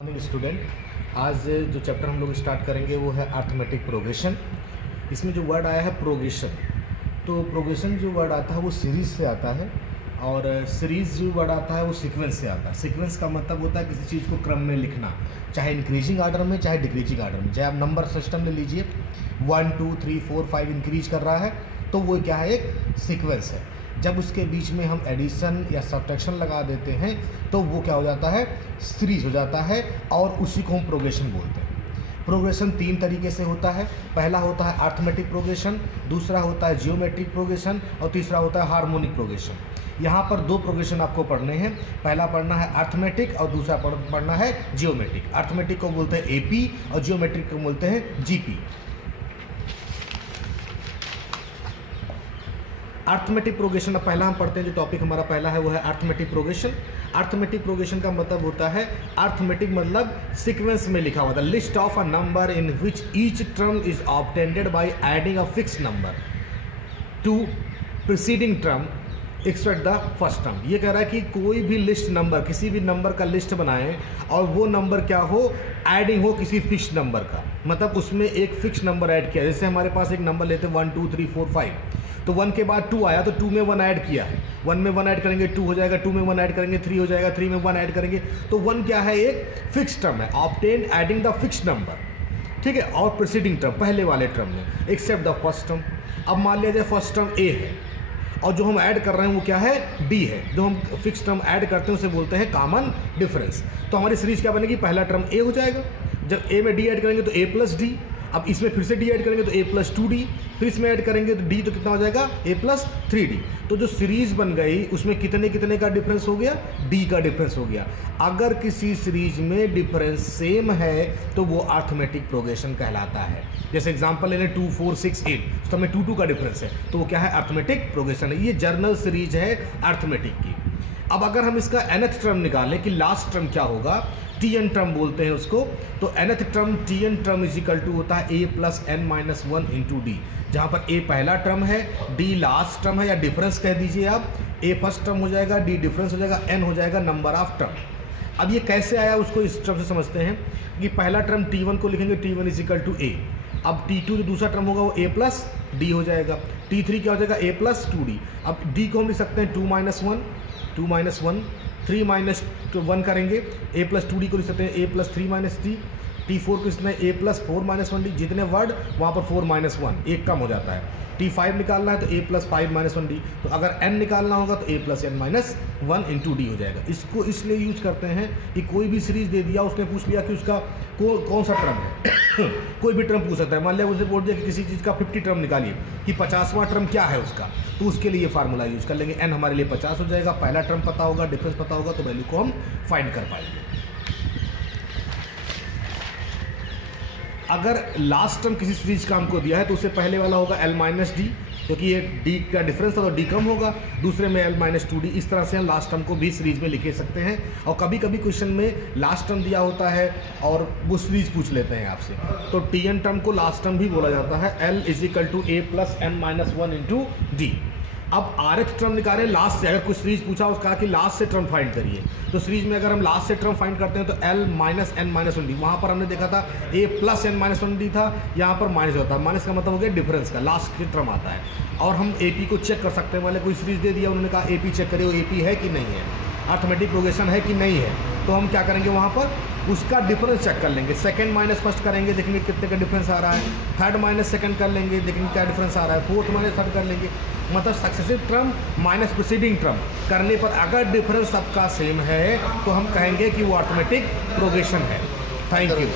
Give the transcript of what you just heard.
Student, आज जो chapter हम लोग स्टार्ट करेंगे वो है अर्थमेटिक प्रोग्रेशन। इसमें जो वर्ड आया है प्रोग्रेशन, तो प्रोग्रेशन जो वर्ड आता है वो सीरीज से आता है और सीरीज जो वर्ड आता है वो सीक्वेंस से आता है। सीक्वेंस का मतलब होता है किसी चीज़ को क्रम में लिखना, चाहे इंक्रीजिंग आर्डर में चाहे डिक्रीजिंग आर्डर में। चाहे आप नंबर सिस्टम ले लीजिए 1 2 3 4 5 इंक्रीज कर रहा है तो वो क्या है, एक सीक्वेंस है। जब उसके बीच में हम एडिशन या सब्ट्रैक्शन लगा देते हैं तो वो क्या हो जाता है, सीरीज हो जाता है और उसी को हम प्रोग्रेशन बोलते हैं। प्रोग्रेशन 3 तरीके से होता है। पहला होता है अर्थमेटिक प्रोग्रेशन, दूसरा होता है जियोमेट्रिक प्रोग्रेशन और तीसरा होता है हार्मोनिक प्रोग्रेशन। यहाँ पर 2 प्रोग्रेशन आपको पढ़ने हैं। पहला पढ़ना है अर्थमेटिक और दूसरा पढ़ना है जियोमेट्रिक। अर्थमेटिक को बोलते हैं एपी और जियोमेट्रिक को बोलते हैं जीपी। अर्थमेटिक प्रोग्रेशन अब पहला हम पढ़ते हैं। जो टॉपिक हमारा पहला है वो है अर्थमेटिक प्रोग्रेशन। अर्थमेटिक प्रोग्रेशन का मतलब होता है, अर्थमेटिक मतलब सीक्वेंस में लिखा हुआ था, list of a number in which each term is obtained by adding a fix number to preceding term except the first term. ये कह रहा है कि कोई भी लिस्ट नंबर, किसी भी नंबर का लिस्ट बनाएं और वो नंबर क्या हो, एडिंग हो किसी फिक्स नंबर का, मतलब उसमें एक फिक्स नंबर ऐड किया। जैसे हमारे पास एक नंबर लेते हैं 1 2 3 4 5, तो 1 के बाद 2 आया तो 2 में 1 ऐड किया है, 1 में 1 ऐड करेंगे 2 हो जाएगा, 2 में 1 ऐड करेंगे 3 हो जाएगा, 3 में 1 ऐड करेंगे तो 1 क्या है, एक फिक्स टर्म है। Obtain adding the fix number, ठीक है, और प्रीसीडिंग टर्म पहले वाले टर्म में एक्सेप्ट द फर्स्ट टर्म। अब मान लिया जाए फर्स्ट टर्म ए है और जो हम ऐड कर रहे हैं वो क्या है, डी है। जो हम फिक्स टर्म ऐड करते हैं उसे बोलते हैं कॉमन डिफरेंस। तो हमारी सीरीज क्या बनेगी, पहला टर्म ए हो जाएगा, जब ए में डी ऐड करेंगे तो ए प्लस डी, अब इसमें फिर से डी ऐड करेंगे तो ए प्लस 2d, फिर इसमें ऐड करेंगे तो डी, तो कितना हो जाएगा, ए प्लस 3d। तो जो सीरीज बन गई उसमें कितने कितने का डिफरेंस हो गया, डी का डिफरेंस हो गया। अगर किसी सीरीज में डिफरेंस सेम है तो वो अर्थमेटिक प्रोग्रेशन कहलाता है। जैसे एग्जांपल ले लें 2 4 6 8, तो हमें 2 2 का डिफरेंस है तो वो क्या है, अर्थमेटिक प्रोग्रेशन है। ये जर्नल सीरीज है अर्थमेटिक की। अब अगर हम इसका nth टर्म निकालें कि लास्ट टर्म क्या होगा, tn टर्म बोलते हैं उसको, तो nth term tn term is equal to होता है a plus n minus 1 into D, जहाँ पर a पहला टर्म है, d लास्ट टर्म है या डिफरेंस कह दीजिए आप। a फर्स्ट टर्म हो जाएगा, d डिफरेंस हो जाएगा, n हो जाएगा नंबर ऑफ टर्म। अब ये कैसे आया उसको इस टर्म से समझते हैं कि पहला टर्म t1 को लिखेंगे t1 is equal to a। अब t2 जो दूसरा टर्म होगा वो a प्लस डी हो जाएगा, t3 क्या हो जाएगा, a प्लस 2d। अब d को हम लिख सकते हैं 2 माइनस 1 2 माइनस 1, 3 माइनस 1 करेंगे, a प्लस 2d को लिख सकते हैं a plus 3 minus d, t4 को इसमें a प्लस 4 माइनस 1d, जितने वर्ड वहाँ पर 4 माइनस 1 एक कम हो जाता है। t5 निकालना है तो a प्लस 5 माइनस 1d, तो अगर n निकालना होगा तो a plus n minus 1 into D हो जाएगा। इसको इसलिए यूज करते हैं कि कोई भी सीरीज दे दिया, उसने पूछ लिया कि उसका कौन सा टर्म है कोई भी टर्म पूछ सकता है। मान लिया उसने बोल दिया कि किसी चीज़ का 50 टर्म निकालिए कि 50वां टर्म क्या है उसका, तो उसके लिए फार्मूला यूज कर लेंगे, n हमारे लिए 50 हो जाएगा। पहला टर्म पता होगा, डिफरेंस पता होगा तो वैल्यू को हम फाइंड कर पाएंगे। अगर लास्ट टर्म किसी सीरीज का हमको दिया है तो उससे पहले वाला होगा l माइनस डी, क्योंकि ये d का डिफरेंस था तो d कम होगा, दूसरे में l माइनस 2d। इस तरह से हम लास्ट टर्म को भी सीरीज में लिख सकते हैं। और कभी कभी क्वेश्चन में लास्ट टर्म दिया होता है और वो सीरीज पूछ लेते हैं आपसे, तो tn टर्म को लास्ट टर्म भी बोला जाता है, l is equal to a plus n minus 1 into D. अब rth टर्म निकालें लास्ट से, अगर कुछ सीरीज पूछा उसका कि लास्ट से टर्म फाइंड करिए, तो सीरीज में अगर हम लास्ट से टर्म फाइंड करते हैं तो l minus n minus 1d, वहाँ पर हमने देखा था a plus n minus 1d था, यहाँ पर माइनस होता है। माइनस का मतलब हो गया डिफरेंस का, लास्ट की टर्म आता है। और हम AP को चेक कर सकते हैं, मान कोई सीरीज दे दिया, उन्होंने कहा AP चेक करिए, वो AP है कि नहीं है, अर्थमेटिक प्रोग्रेशन है कि नहीं है, तो हम क्या करेंगे, वहाँ पर उसका डिफरेंस चेक कर लेंगे। सेकंड माइनस फर्स्ट करेंगे, देखेंगे कितने का डिफरेंस आ रहा है, थर्ड माइनस सेकंड कर लेंगे, देखेंगे क्या डिफरेंस आ रहा है, फोर्थ माइनस थर्ड कर लेंगे। मतलब successive term minus preceding term करने पर अगर डिफरेंस सबका सेम है तो हम कहेंगे कि वो अर्थमेटिक प्रोग्रेशन है। Thank you.